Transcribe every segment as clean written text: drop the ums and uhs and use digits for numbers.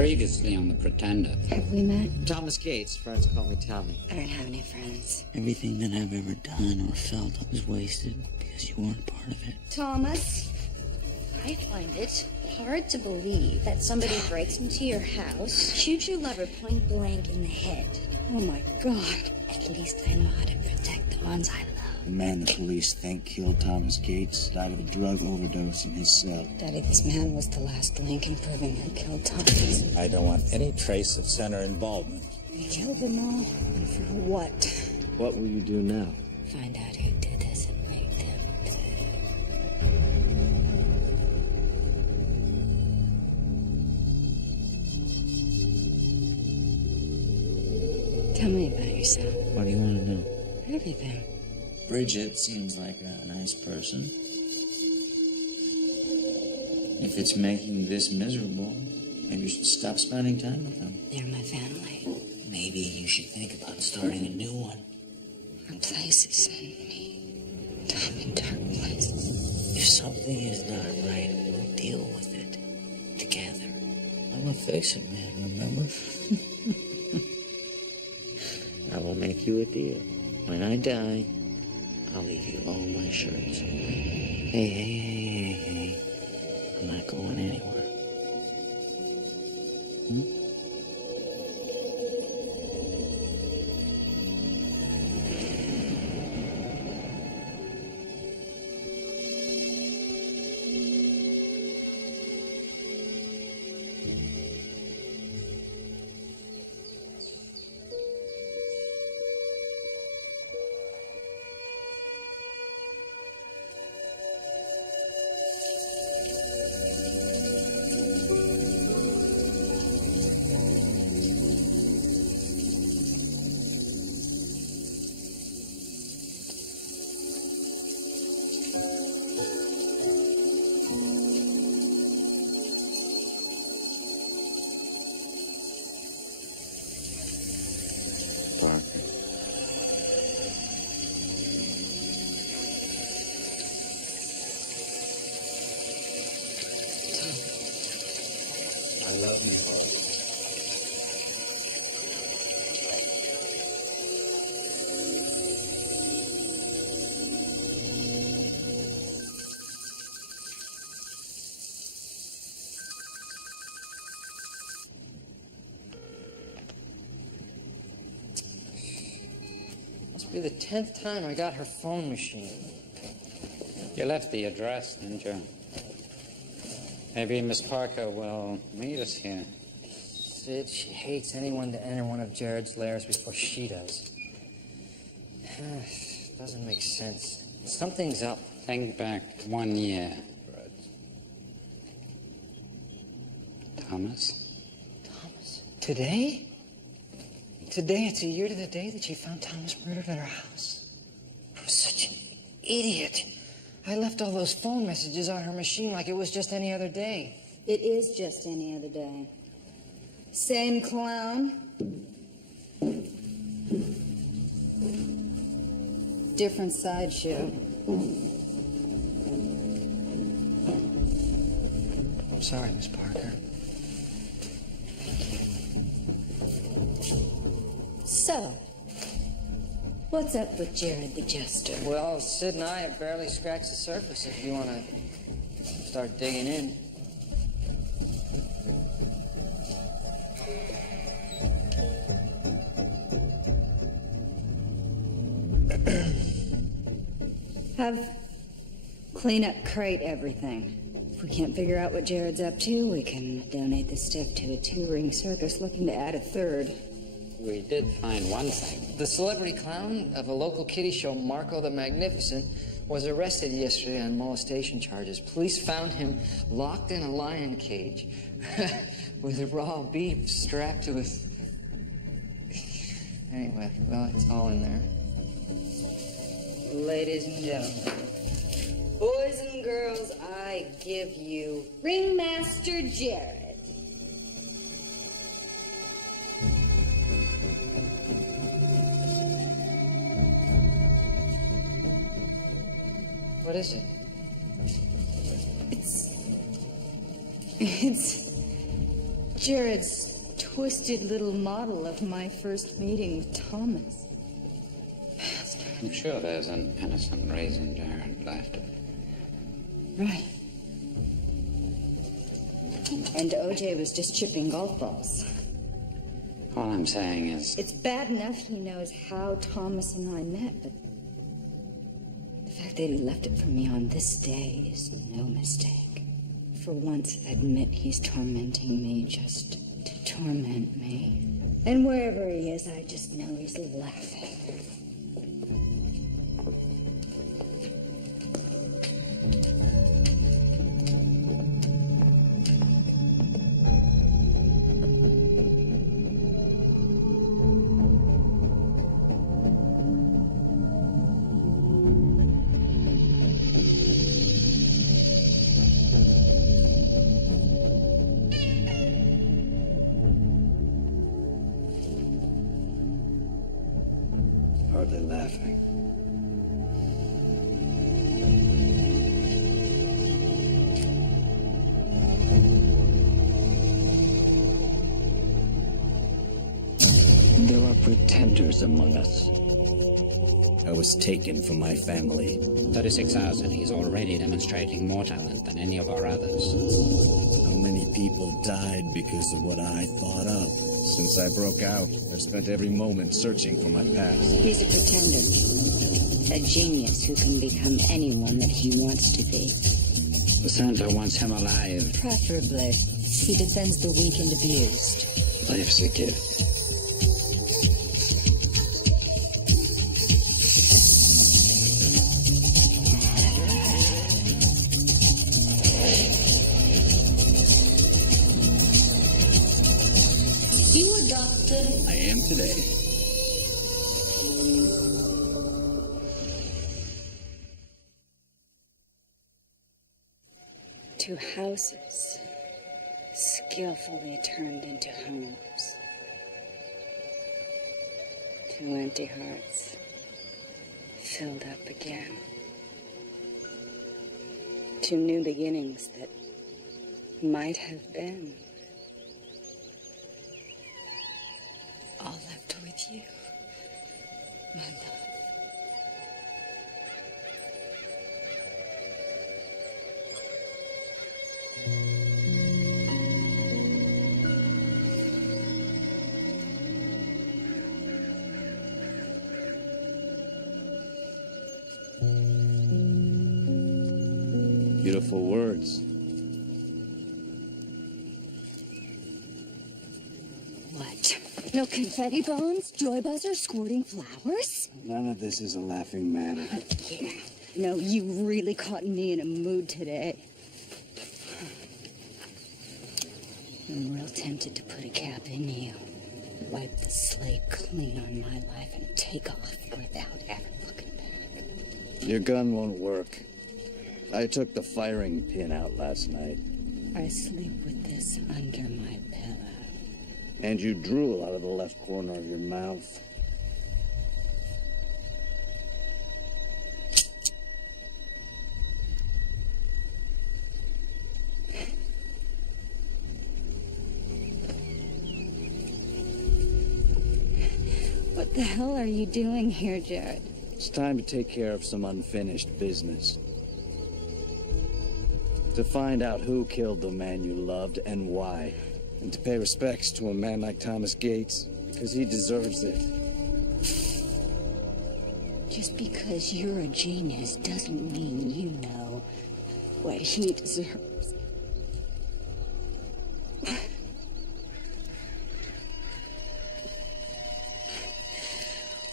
Previously on The Pretender. Have we met? Thomas Gates. Friends call me Tommy. I don't have any friends. Everything that I've ever done or felt was wasted because you weren't part of it. Thomas, I find it hard to believe that somebody breaks into your house, shoots your lover point blank in the head. Oh my God. At least I know how to protect the ones I love. The man the police think killed Thomas Gates died of a drug overdose in his cell. Daddy, this man was the last link in proving who killed Thomas. I don't want any trace of center involvement. We killed them all. And for what? What will you do now? Find out who did this and make them pay. Tell me about yourself. What do you want to know? Everything. Bridget seems like a nice person. If it's making you this miserable, maybe you should stop spending time with them. They're my family. Maybe you should think about starting a new one. Our places send me. Dark, dark places. If something is not right, we'll deal with it together. I'm a fix-it man, remember? I will make you a deal. When I die, I'll leave you all my shirts. Hey. I'm not going anywhere. Parker. I love you. Must be the 10th time I got her phone machine. You left the address, didn't you? Maybe Miss Parker will meet us here. Sid, she hates anyone to enter one of Jared's lairs before she does. Doesn't make sense. Something's up. Think back 1 year, Brett. Thomas? Thomas? Today? Today, it's a year to the day that she found Thomas murdered at her house. I was such an idiot. I left all those phone messages on her machine like it was just any other day. It is just any other day. Same clown. Different sideshow. I'm sorry, Miss Parker. So, what's up with Jared the Jester? Well, Sid and I have barely scratched the surface if you want to start digging in. Have cleanup crate everything. If we can't figure out what Jared's up to, we can donate the stuff to a touring circus looking to add a third. We did find one thing. The celebrity clown of a local kiddie show, Marco the Magnificent, was arrested yesterday on molestation charges. Police found him locked in a lion cage with raw beef strapped to his... Anyway, well, it's all in there. Ladies and gentlemen, boys and girls, I give you Ringmaster Jared. What is it? It's Jared's twisted little model of my first meeting with Thomas. I'm sure there's an innocent reason Jared left. Right. And OJ was just chipping golf balls. All I'm saying is, It's bad enough he knows how Thomas and I met, but the fact that he left it for me on this day is no mistake. For once, admit he's tormenting me just to torment me. And wherever he is, I just know he's laughing. Hardly laughing. There are pretenders among us. I was taken from my family. 36 hours and he's already demonstrating more talent than any of our others. How many people died because of what I thought up? Since I broke out, I've spent every moment searching for my past. He's a pretender. A genius who can become anyone that he wants to be. The center wants him alive. Preferably. He defends the weak and abused. Life's a gift. You a doctor? I am today. Two houses, skillfully turned into homes. Two empty hearts, filled up again. Two new beginnings that might have been. All left with you, my love. Beautiful words. What? No confetti bombs? Joy buzzers squirting flowers? None of this is a laughing matter. Yeah. No, you really caught me in a mood today. I'm real tempted to put a cap in you. Wipe the slate clean on my life and take off without ever looking back. Your gun won't work. I took the firing pin out last night. I sleep with this under my pillow. And you drool out of the left corner of your mouth. What the hell are you doing here, Jared? It's time to take care of some unfinished business. To find out who killed the man you loved and why. And to pay respects to a man like Thomas Gates, because he deserves it. Just because you're a genius doesn't mean you know what he deserves.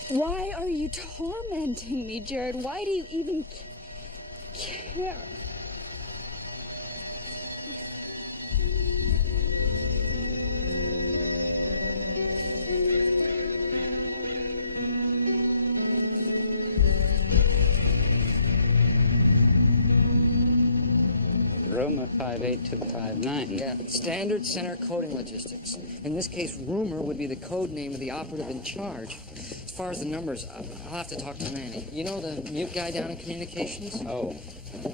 Why are you tormenting me, Jared? Why do you even care? Roma 58259. Yeah, standard center coding logistics. In this case, rumor would be the code name of the operative in charge. As far as the numbers, I'll have to talk to Manny. You know the mute guy down in communications? Oh,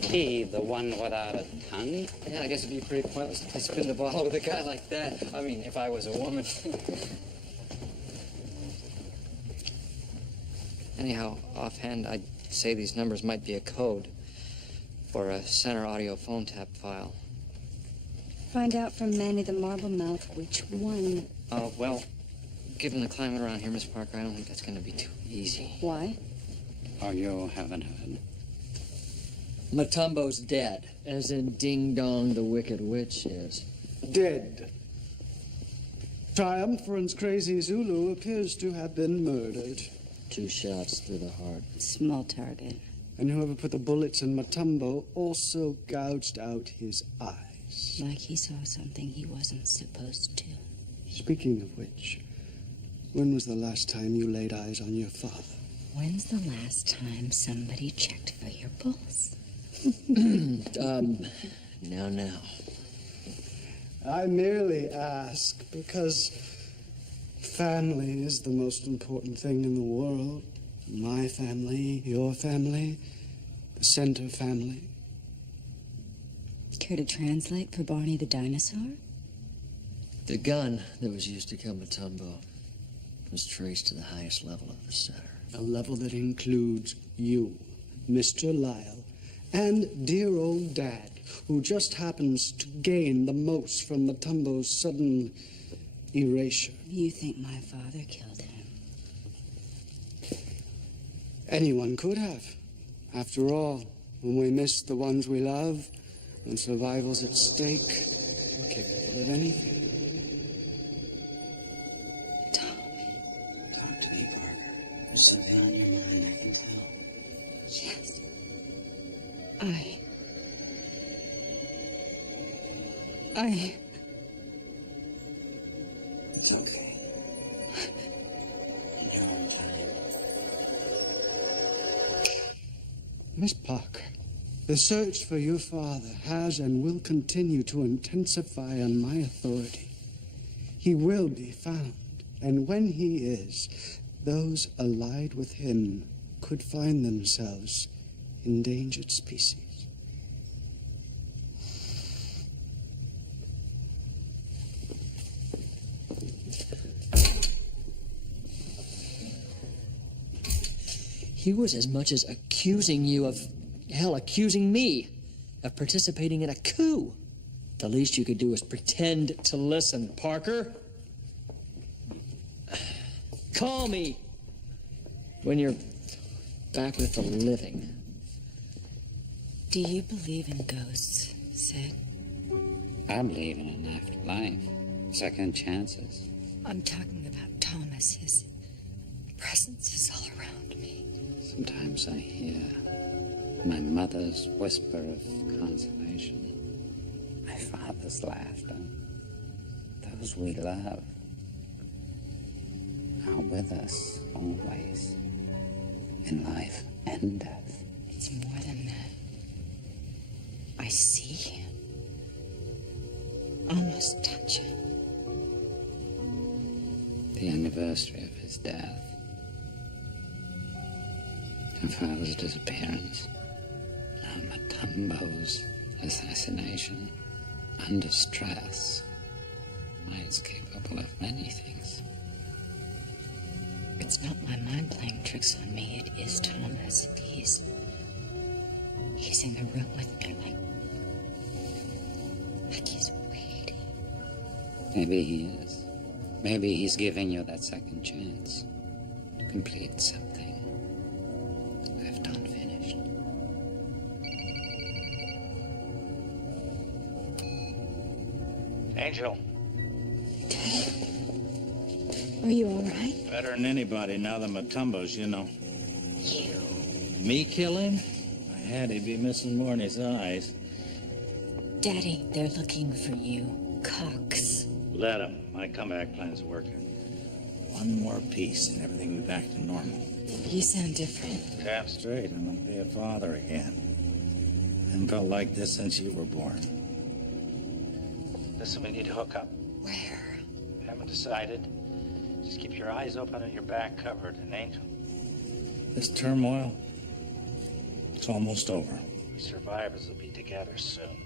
He, the one without a tongue? Yeah, I guess it'd be pretty pointless to spin the bottle with a guy like that. I mean, if I was a woman. Anyhow, offhand, I'd say these numbers might be a code for a center audio phone tap file. Find out from Manny the Marble Mouth which one. Well, given the climate around here, Miss Parker, I don't think that's going to be too easy. Why? Oh, you haven't heard. Matumbo's dead, as in Ding Dong the Wicked Witch is. Dead. Triumphant's crazy Zulu appears to have been murdered. 2 shots through the heart. Small target. And whoever put the bullets in Matumbo also gouged out his eyes. Like he saw something he wasn't supposed to. Speaking of which, when was the last time you laid eyes on your father? When's the last time somebody checked for your pulse? Now. I merely ask because family is the most important thing in the world. My family, your family, the Center family. Care to translate for Barney the dinosaur? The gun that was used to kill Matumbo was traced to the highest level of the center. A level that includes you, Mr. Lyle, and dear old Dad, who just happens to gain the most from Matumbo's sudden erasure. You think my father killed him? Anyone could have. After all, when we miss the ones we love, when survival's at stake, we're capable of anything. Tommy. Talk to me, Parker. There's something on your mind, I can tell. Yes. It's okay. In your own time. Miss Parker, the search for your father has and will continue to intensify on my authority. He will be found, and when he is, those allied with him could find themselves endangered species. He was as much as accusing you of, hell, accusing me of participating in a coup. The least you could do is pretend to listen, Parker. Call me when you're back with the living. Do you believe in ghosts, Sid? I believe in an afterlife. Second chances. I'm talking about Thomas. His presence is all around me. Sometimes I hear my mother's whisper of consolation. My father's laughter. Those we love are with us always, in life and death. It's more than that. I see him. Almost touch him. The anniversary of his death. Her father's disappearance. Now Matumbo's assassination. Under stress. Mind's capable of many things. It's not my mind playing tricks on me. It is Thomas. He's in the room with me, like he's waiting. Maybe he is. Maybe he's giving you that second chance to complete something left unfinished. Angel. Are you all right? Better than anybody now that Matumbo's, you know. You. Me kill him? I had he'd be missing more than his eyes. Daddy, they're looking for you. Cox. Let him. My comeback plan's working. One more piece and everything will be back to normal. You sound different. Damn straight, I'm gonna be a father again. I haven't felt like this since you were born. Listen, we need to hook up. Where? Haven't decided. Just keep your eyes open and your back covered. And Angel, this turmoil, it's almost over. The survivors will be together soon.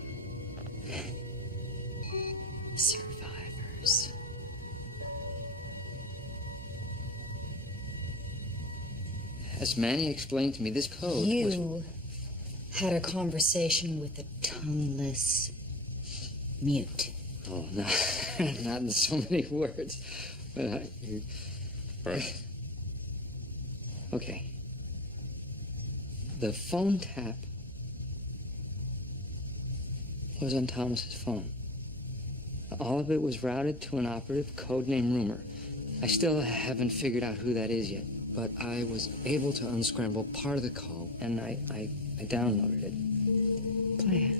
Survivors. As Manny explained to me, this code was... You had a conversation with a tongueless mute. Oh, no, not in so many words. But Right. Okay. The phone tap was on Thomas's phone. All of it was routed to an operative codename Rumor. I still haven't figured out who that is yet, but I was able to unscramble part of the call, and I downloaded it. Play it.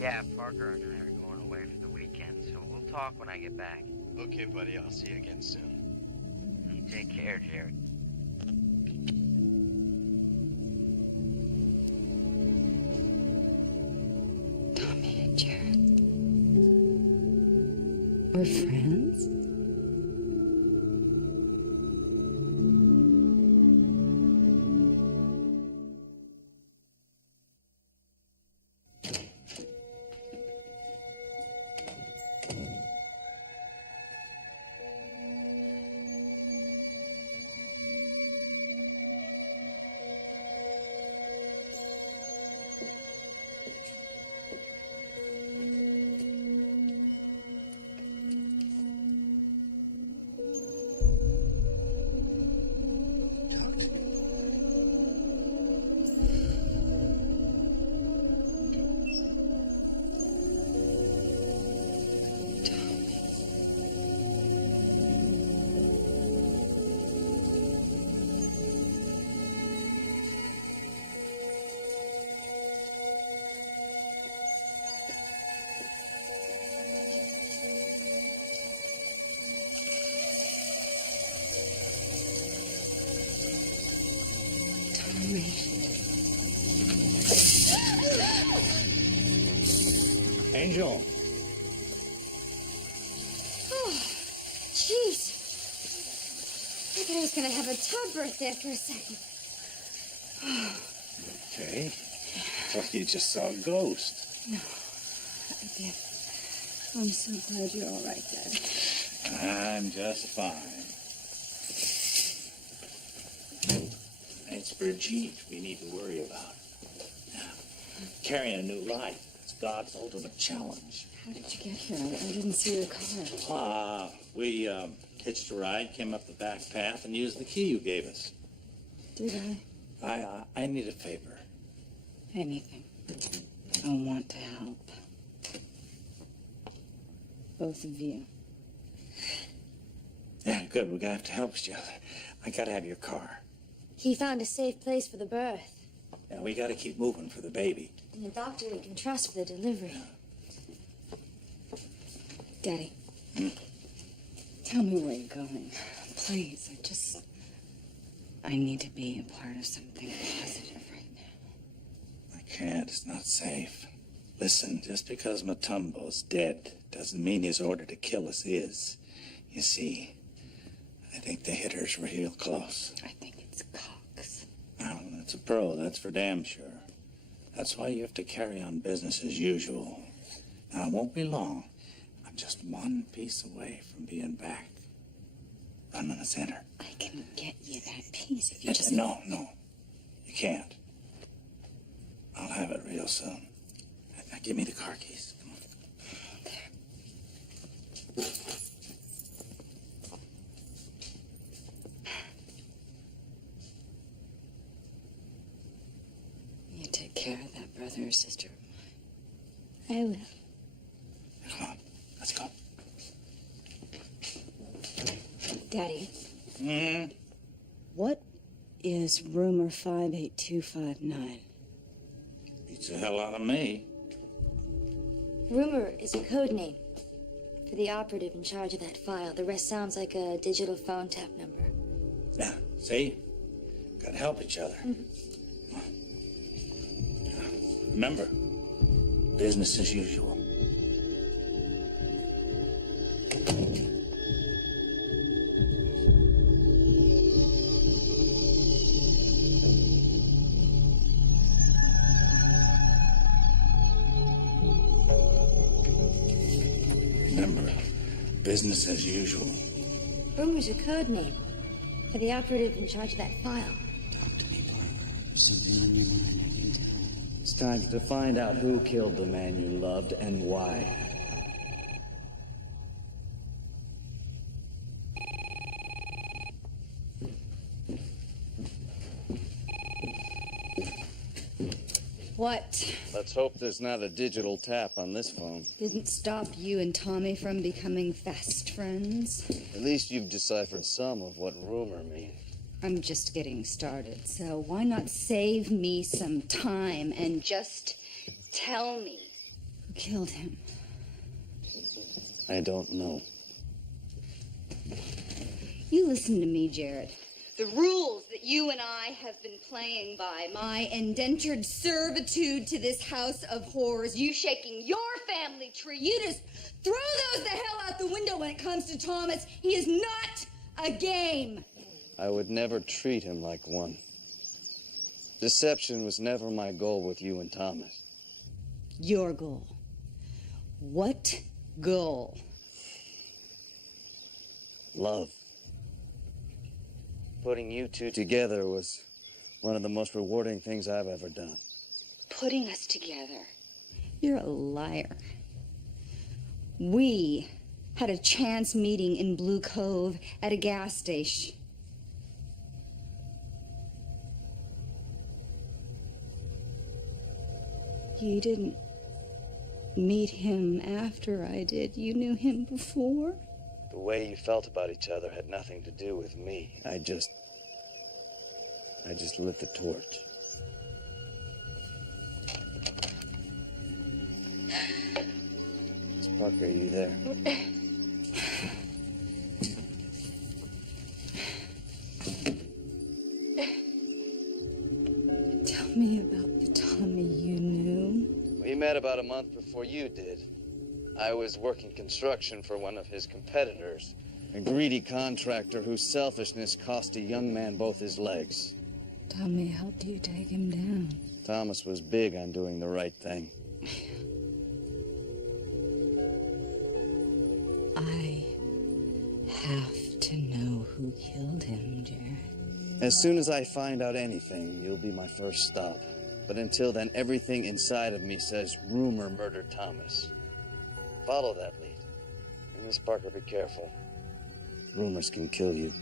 Yeah, Parker and I are going away for the weekend, so we'll talk when I get back. Okay, buddy, I'll see you again soon. You take care, Jared. Tommy and Jared. We're friends? Angel. Oh, jeez. I thought I was gonna have a tub birth there for a second. Okay. Thought you just saw a ghost. No, I did. I'm so glad you're all right, Dad. I'm just fine. It's Brigitte we need to worry about. Carrying a new life. It's God's ultimate challenge. How did you get here? I didn't see your car. We hitched a ride, came up the back path, and used the key you gave us. Did I? I need a favor. Anything. I want to help. Both of you. Yeah, good. We're gonna have to help each other. I gotta have your car. He found a safe place for the birth. Yeah, we gotta keep moving for the baby. And a doctor we can trust for the delivery. Daddy. Tell me where you're going. Please, I need to be a part of something positive right now. I can't. It's not safe. Listen, just because Matumbo's dead doesn't mean his order to kill us is. You see, I think the hitter's real close. I think it's Cox. Oh, that's a pro. That's for damn sure. That's why you have to carry on business as usual. Now, it won't be long. I'm just one piece away from being back. Running the center. I can get you that piece if you just... No. You can't. I'll have it real soon. Now, give me the car keys. Come on. There. You take care of that brother or sister of mine. I will. Come on. Let's go. Daddy. Hmm? What is rumor 58259? Beats the hell out of me. Rumor is a code name for the operative in charge of that file. The rest sounds like a digital phone tap number. Yeah, see? Gotta help each other. Remember, business as usual. Business as usual. Rumor's a code name for the operative in charge of that file. Talk to me, Parker. Something on your mind I can tell. It's time to find out who killed the man you loved and why. What? Let's hope there's not a digital tap on this phone. Didn't stop you and Tommy from becoming fast friends? At least you've deciphered some of what rumor means. I'm just getting started, so why not save me some time and just tell me who killed him? I don't know. You listen to me, Jared. The rules that you and I have been playing by, my indentured servitude to this house of horrors, you shaking your family tree, you just throw those the hell out the window when it comes to Thomas. He is not a game. I would never treat him like one. Deception was never my goal with you and Thomas. Your goal. What goal? Love. Putting you two together was one of the most rewarding things I've ever done. Putting us together. You're a liar. We had a chance meeting in Blue Cove at a gas station. You didn't meet him after I did. You knew him before? The way you felt about each other had nothing to do with me. I just lit the torch. Miss Parker, are you there? Tell me about the Tommy you knew. We met about a month before you did. I was working construction for one of his competitors, a greedy contractor whose selfishness cost a young man both his legs. Tommy helped you take him down. Thomas was big on doing the right thing. I have to know who killed him, Jared. As soon as I find out anything, you'll be my first stop. But until then, everything inside of me says rumor murdered Thomas. Follow that lead. And Miss Parker, be careful. Rumors can kill you.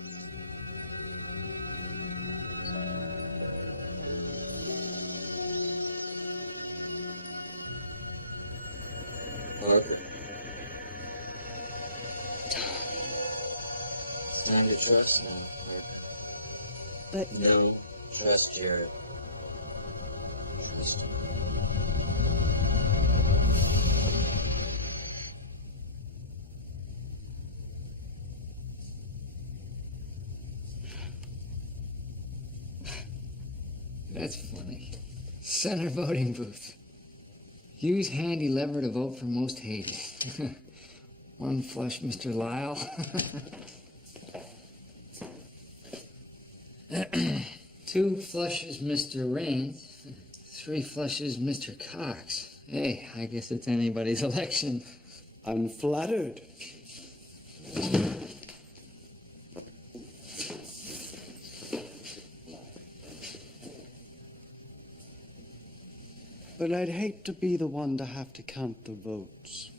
Parker. Tommy. It's time to trust now, Parker. But No, trust Jared. Trust him. That's funny. Center voting booth. Use handy lever to vote for most hated. One flush, Mr. Lyle. 2 flushes, Mr. Raines. 3 flushes, Mr. Cox. Hey, I guess it's anybody's election. I'm flattered. But I'd hate to be the one to have to count the votes.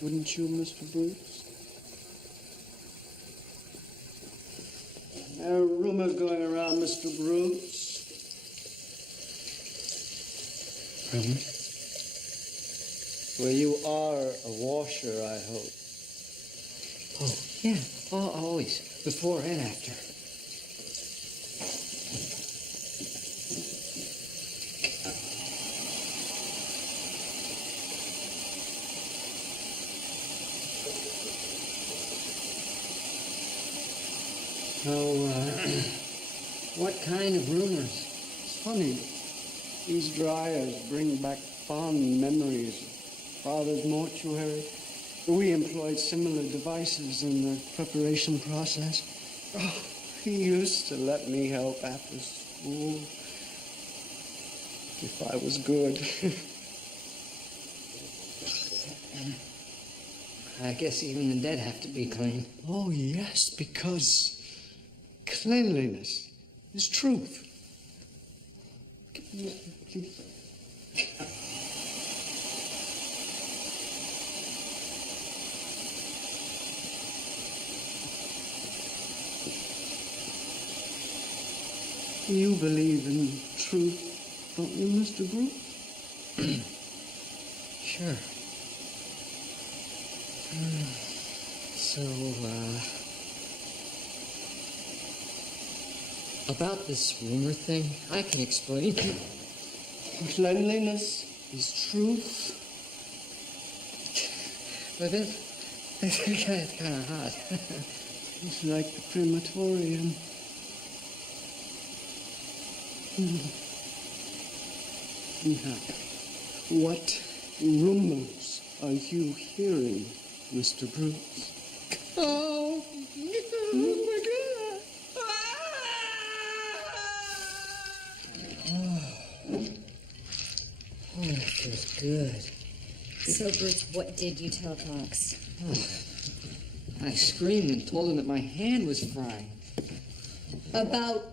Wouldn't you, Mr. Brooks? There are rumors going around, Mr. Brooks. Rumors? Well, you are a washer, I hope. Oh, yeah. Oh, always. Before and after. What kind of rumors? It's funny. These dryers bring back fond memories of Father's mortuary. We employed similar devices in the preparation process. Oh, he used to let me help after school. If I was good. I guess even the dead have to be clean. Oh, yes, because cleanliness is truth. You believe in truth, don't you, Mr. Bruce? Sure. So, about this rumor thing, I can explain. Cleanliness is truth. But that's kind of hot. It's like the crematorium. Now, what rumors are you hearing, Mr. Bruce? Oh my God! Oh, that feels good. So, Bruce, what did you tell Cox? I screamed and told him that my hand was frying. About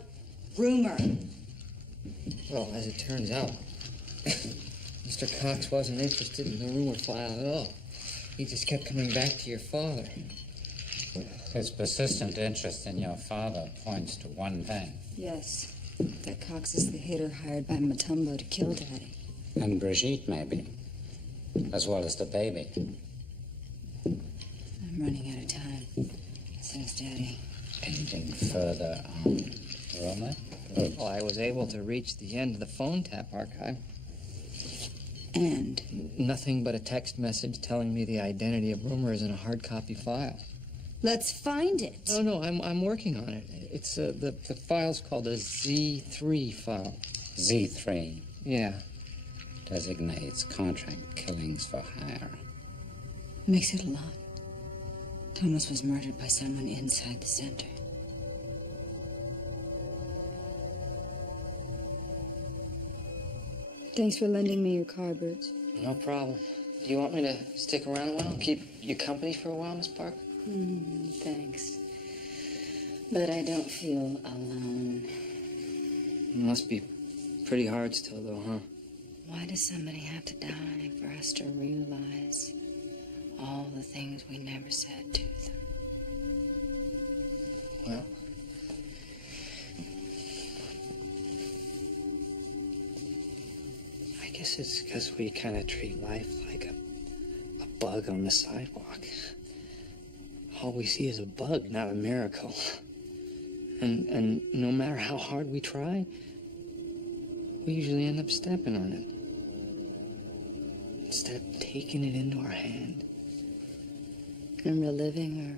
rumor. Well, as it turns out, Mr. Cox wasn't interested in the rumor file at all. He just kept coming back to your father. His persistent interest in your father points to one thing. Yes, that Cox is the hitter hired by Matumbo to kill Daddy. And Brigitte, maybe. As well as the baby. I'm running out of time. Says Daddy. Anything further on rumor? Well, I was able to reach the end of the phone tap archive. And? Nothing but a text message telling me the identity of rumor is in a hard copy file. Let's find it. Oh, no, I'm working on it. It's, the file's called a Z3 file. Z3 Yeah. designates contract killings for hire. Makes it a lot. Thomas was murdered by someone inside the center. Thanks for lending me your car, Boots. No problem. Do you want me to stick around a while? Keep you company for a while, Miss Parker? Thanks. But I don't feel alone. It must be pretty hard still, though, huh? Why does somebody have to die for us to realize all the things we never said to them? Well, I guess it's because we kind of treat life like a bug on the sidewalk. All we see is a bug, not a miracle. And no matter how hard we try, we usually end up stepping on it. Instead of taking it into our hand. And reliving or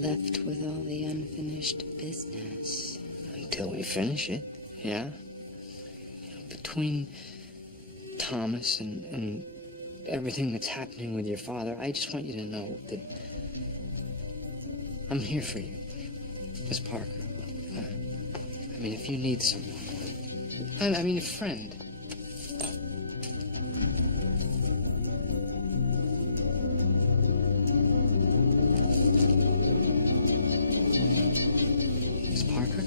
left with all the unfinished business. Until we finish it, yeah? Between Thomas and everything that's happening with your father, I just want you to know that I'm here for you, Miss Parker. I mean, if you need someone. I mean, a friend. Miss Parker?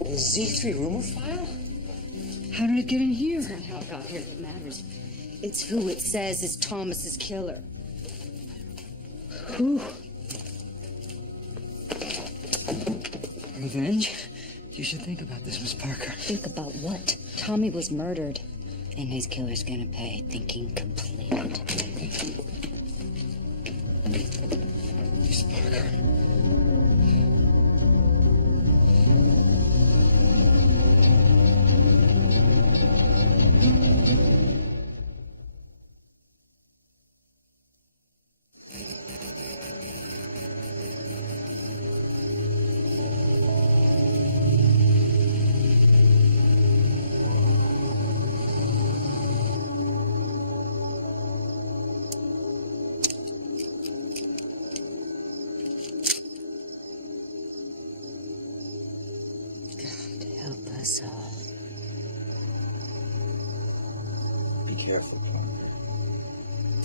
The Z3 rumor file? How did it get in here? It's not how it got here that matters. It's who it says is Thomas's killer. Who? Revenge? You should think about this, Miss Parker. Think about what? Tommy was murdered, and his killer's gonna pay. Thinking completed. Miss Parker. careful, Parker.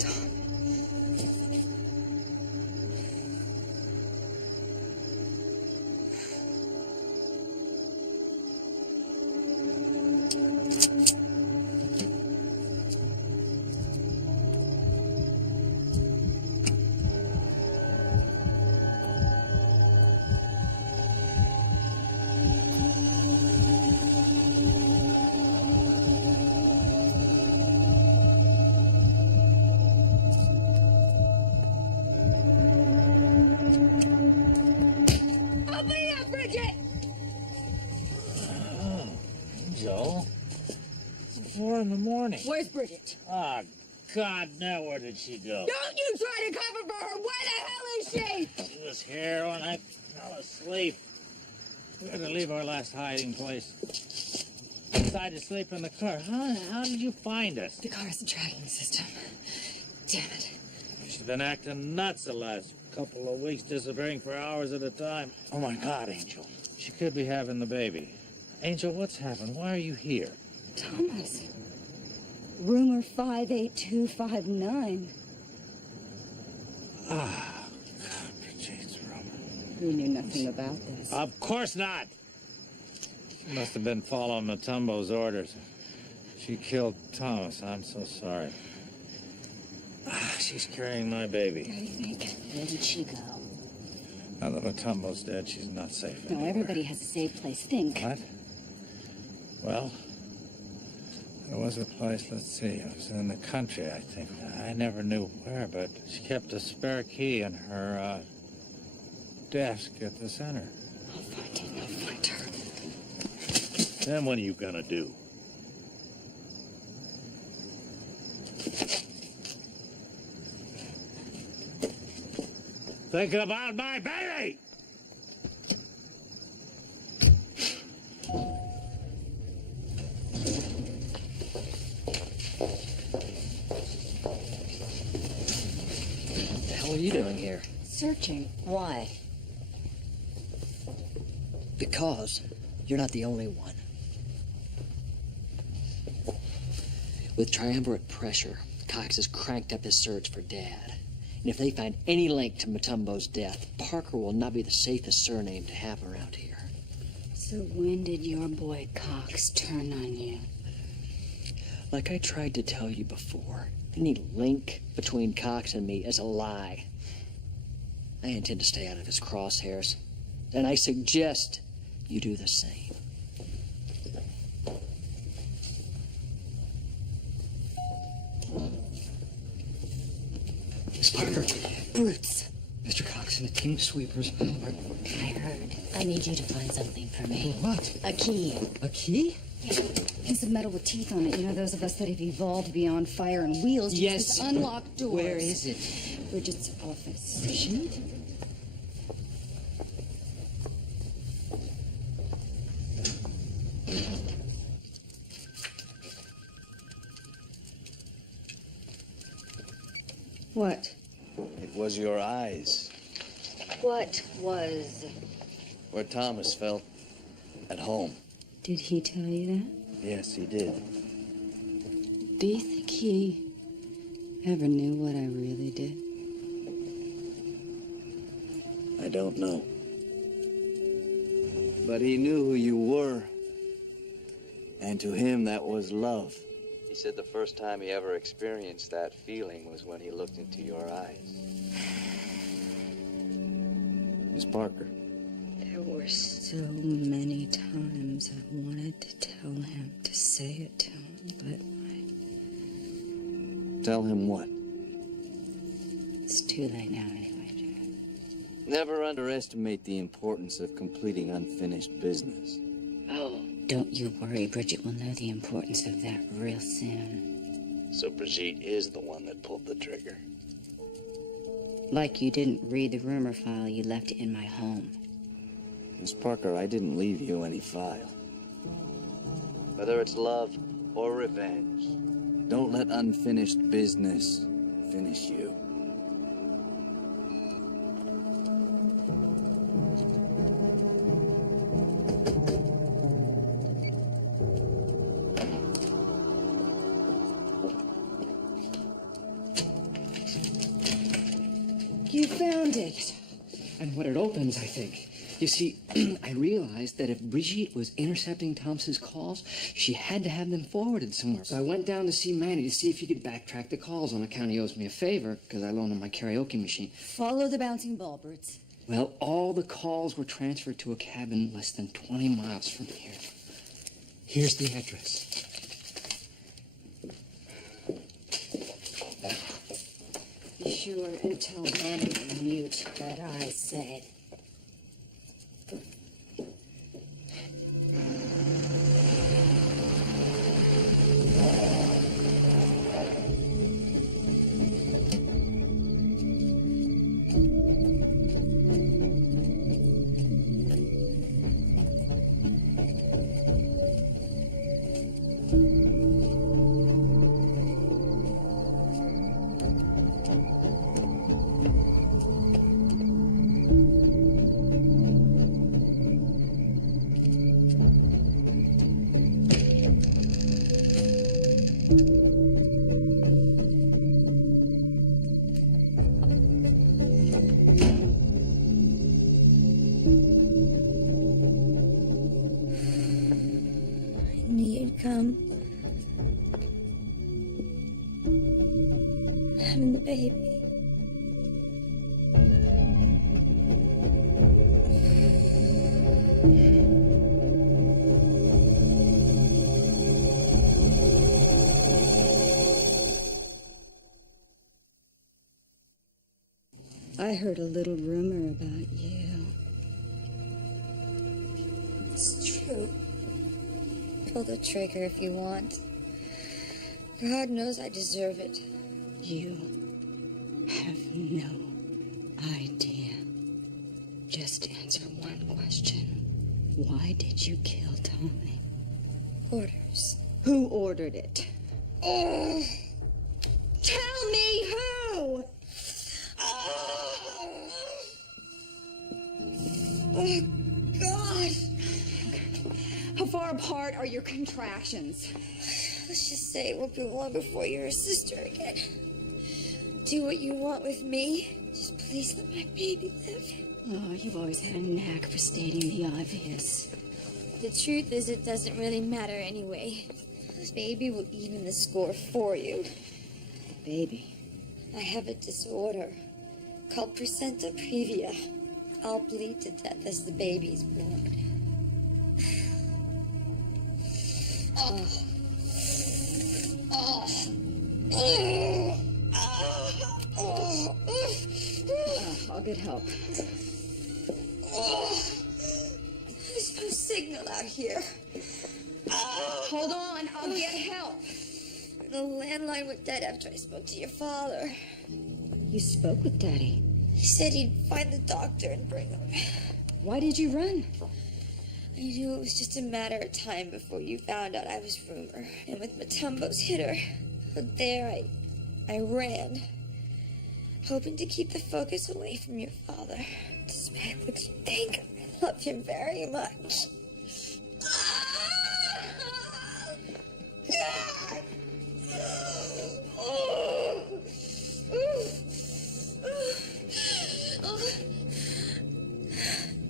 Open up, Bridget! Joe? 4 in the morning. Where's Bridget? Ah, God, now where did she go? Don't you try to cover for her! Where the hell is she? She was here when I fell asleep. We had to leave our last hiding place. Decided to sleep in the car. How did you find us? The car's a tracking system. Damn it. She's been acting nuts the last couple of weeks, disappearing for hours at a time. Oh, my God, Angel. She could be having the baby. Angel, what's happened? Why are you here? Thomas. Rumor 58259. Ah, God, Brigitte rumor. You knew nothing about this. Of course not. She must have been following Matumbo's orders. She killed Thomas. I'm so sorry. Ah, she's carrying my baby. What do you think? Where did she go? Now that Matumbo's dead, she's not safe No, anywhere. everybody has a safe place. Think. What? Well, there was a place, let's see, it was in the country, I think. I never knew where, but she kept a spare key in her, desk at the center. I'll find it. I'll find her. Then what are you gonna do? Think about my baby! What the hell are you doing here? Searching. Why? Because you're not the only one. With triumvirate pressure, Cox has cranked up his search for Dad. And if they find any link to Matumbo's death, Parker will not be the safest surname to have around here. So when did your boy Cox turn on you? Like I tried to tell you before, any link between Cox and me is a lie. I intend to stay out of his crosshairs, and I suggest you do the same. Miss Parker. Brutes. Mr. Cox and the team of sweepers. I heard. I need you to find something for me. What? A key. A key? Yeah. Piece of metal with teeth on it. You know, those of us that have evolved beyond fire and wheels. Yes. Just unlock doors. Where is it? Bridget's office. Bridget? What? It was your eyes What was? where Thomas felt at home. Did he tell you that? Yes, he did. Do you think he ever knew what I really did? I don't know. But he knew who you were. And to him, that was love. He said the first time he ever experienced that feeling was when he looked into your eyes. Miss Parker. There were so many times I wanted to tell him, to say it to him, but Tell him what? it's too late now anyway, Jack. Never underestimate the importance of completing unfinished business. Oh, don't you worry. Bridget will know the importance of that real soon. So Brigitte is the one that pulled the trigger. Like you didn't read the rumor file, you left it in my home. Miss Parker, I didn't leave you any file. Whether it's love or revenge, don't let unfinished business finish you. You found it. And when it opens, I think. You see, I realized that if Brigitte was intercepting Thomas's calls, she had to have them forwarded somewhere. So I went down to see Manny to see if he could backtrack the calls on account he owes me a favor, because I loaned him my karaoke machine. Follow the bouncing ball, Brutes. Well, all the calls were transferred to a cabin less than 20 miles from here. Here's the address. Be sure and tell Manny to mute what I said. Come. Having the baby. I heard a little rumor about you. It's true. Pull the trigger if you want. God knows I deserve it. You have no idea. Just answer one question. Why did you kill Tommy? Orders. Who ordered it? Oh, Tell me who! oh God. How far apart are your contractions? Let's just say it won't be long before you're a sister again. Do what you want with me. Just please let my baby live. Oh, you've always had a knack for stating the obvious. The truth is, it doesn't really matter anyway. This baby will even the score for you. Baby. I have a disorder called placenta previa. I'll bleed to death as the baby's born. Oh. Oh. Oh. Oh. I'll get help. Oh. There's no signal out here. Hold on, I'll get help. The landline went dead after I spoke to your father. You spoke with Daddy. He said he'd find the doctor and bring him. Why did you run? I knew it was just a matter of time before you found out I was Rumor. And with Matumbo's hitter, but there I ran, hoping to keep the focus away from your father. Despite what you think, I love him very much.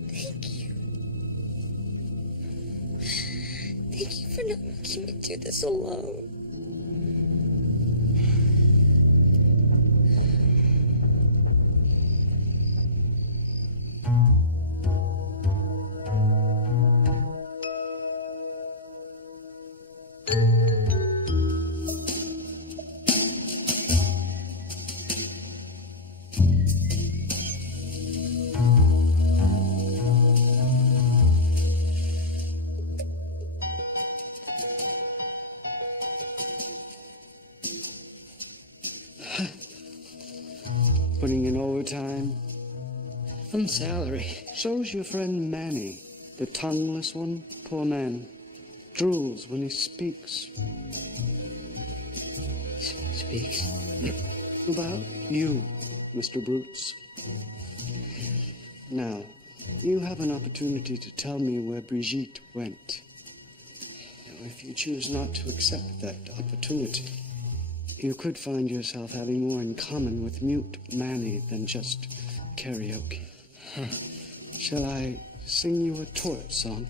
Thank you. Thank you for not making me do this alone. Putting in overtime. From salary. So's your friend Manny, the tongueless one. Poor man. Drools when he speaks. Speaks. About you, Mr. Brutes. Now, you have an opportunity to tell me where Brigitte went. Now, if you choose not to accept that opportunity, You could find yourself having more in common with mute Manny than just karaoke. Shall I sing you a torch song?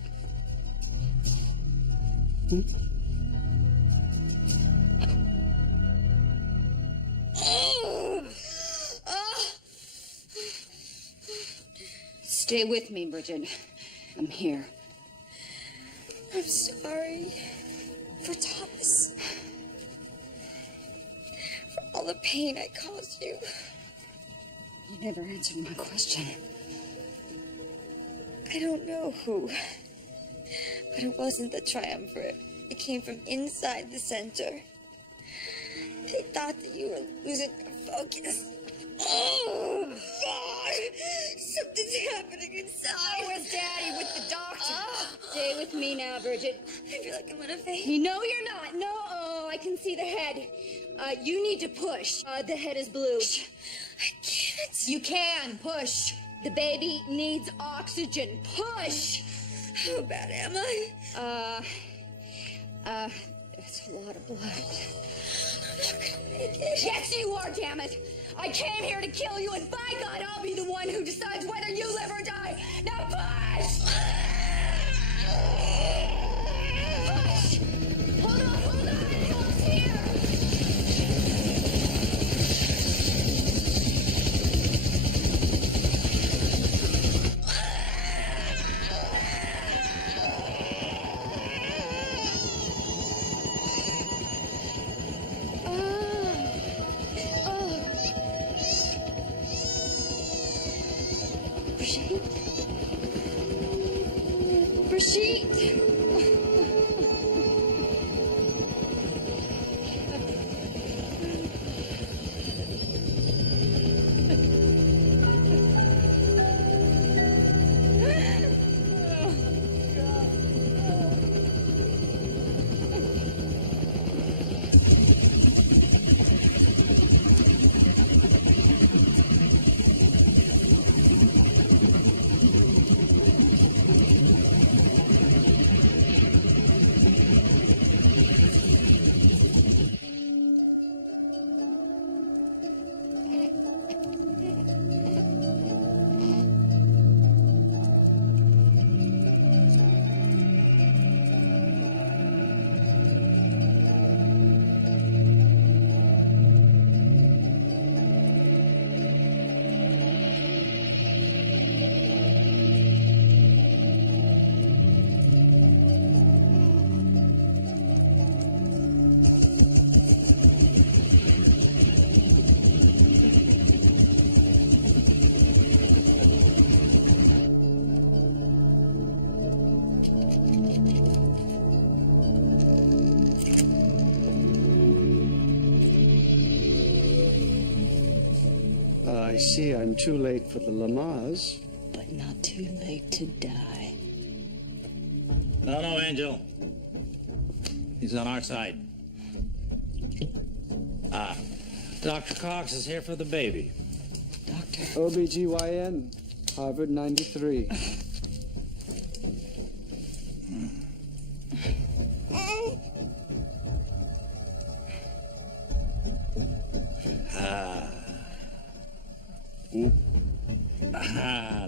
Stay with me, Bridget. I'm here. I'm sorry for Thomas. For all the pain I caused you. You never answered my question. I don't know who, but it wasn't the triumvirate. It came from inside the center. They thought that you were losing your focus. Oh, God! Something's happening inside. Where's Daddy with the doctor? Stay with me now, Bridget. I feel like I'm gonna faint. You know you're not. No, oh, I can see the head. You need to push. The head is blue. I can't. You can. Push. The baby needs oxygen. Push. How bad am I? That's a lot of blood. I'm not gonna make it. Yes, you are, damn it. I came here to kill you, and by God, I'll be the one who decides whether you live or die. Now push! Push! Hold on, help's here! Brigitte! I see I'm too late for the Lamars. But not too late to die. No, Angel. He's on our side. Dr. Cox is here for the baby. Doctor. OBGYN, Harvard 93.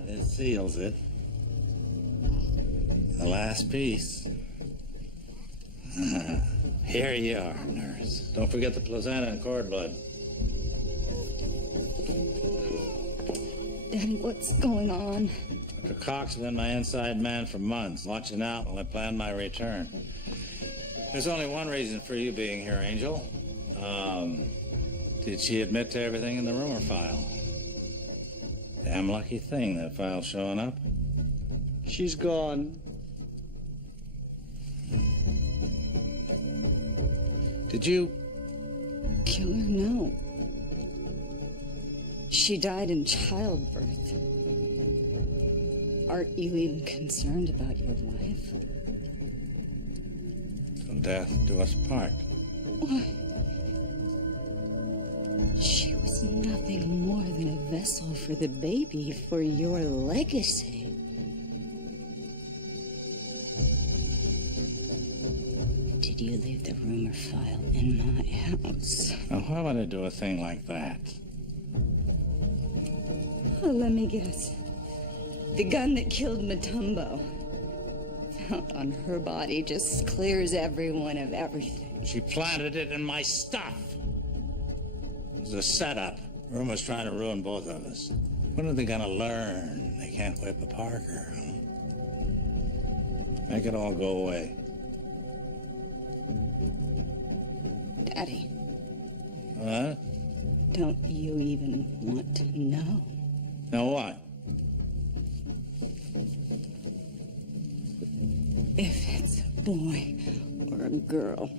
This seals it. The last piece. Here you are, nurse. Don't forget the placenta and cord blood. Daddy, what's going on? Dr. Cox has been my inside man for months, watching out while I plan my return. There's only one reason for you being here, Angel. Did she admit to everything in the rumor file? Damn lucky thing, that file showing up. She's gone. Did you? Kill her? No. She died in childbirth. Aren't you even concerned about your life? Till death do us part. She was nothing more than a vessel for the baby, for your legacy. Did you leave the rumor file in my house. Now, why would I do a thing like that? Oh, let me guess. The gun that killed Matumbo, found on her body, just clears everyone of everything. She planted it in my stuff. It was a setup. Rumor's trying to ruin both of us. When are they gonna learn they can't whip a Parker? Huh? Make it all go away. Daddy. What? Don't you even want to know? Now what? If it's a boy or a girl.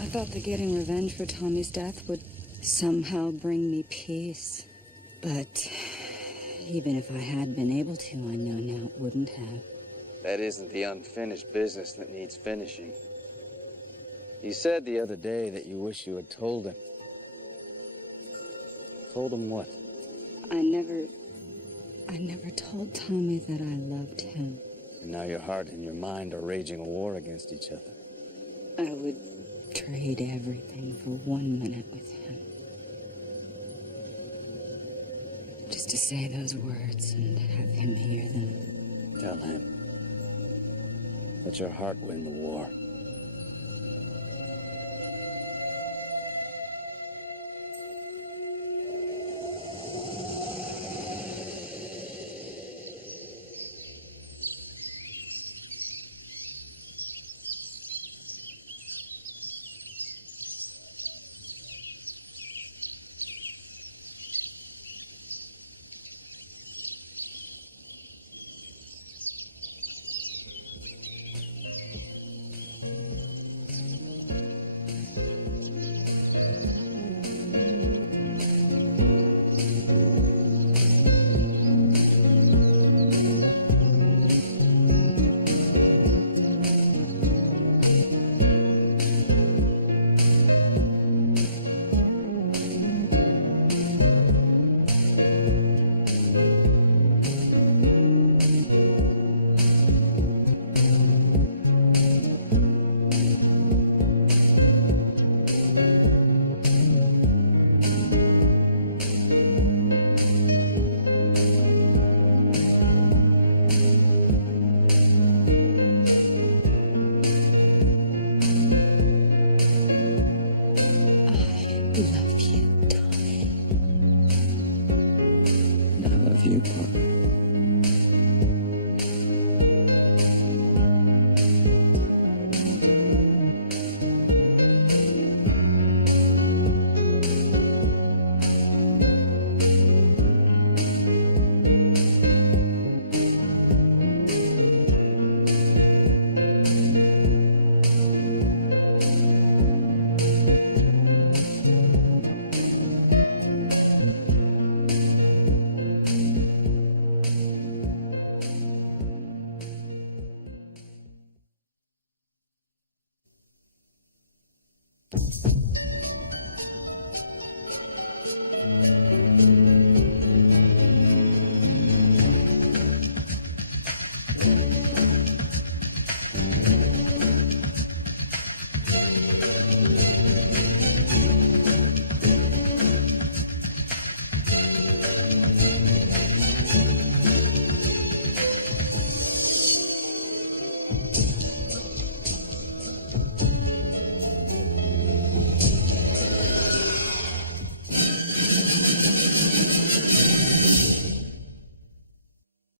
I thought that getting revenge for Tommy's death would somehow bring me peace. But even if I had been able to, I know now it wouldn't have. That isn't the unfinished business that needs finishing. You said the other day that you wish you had told him. Told him what? I never told Tommy that I loved him. And now your heart and your mind are raging a war against each other. I would trade everything for 1 minute with him. Just to say those words and have him hear them. Tell him. Let your heart win the war. Love you, Tommy. And I love you, Parker.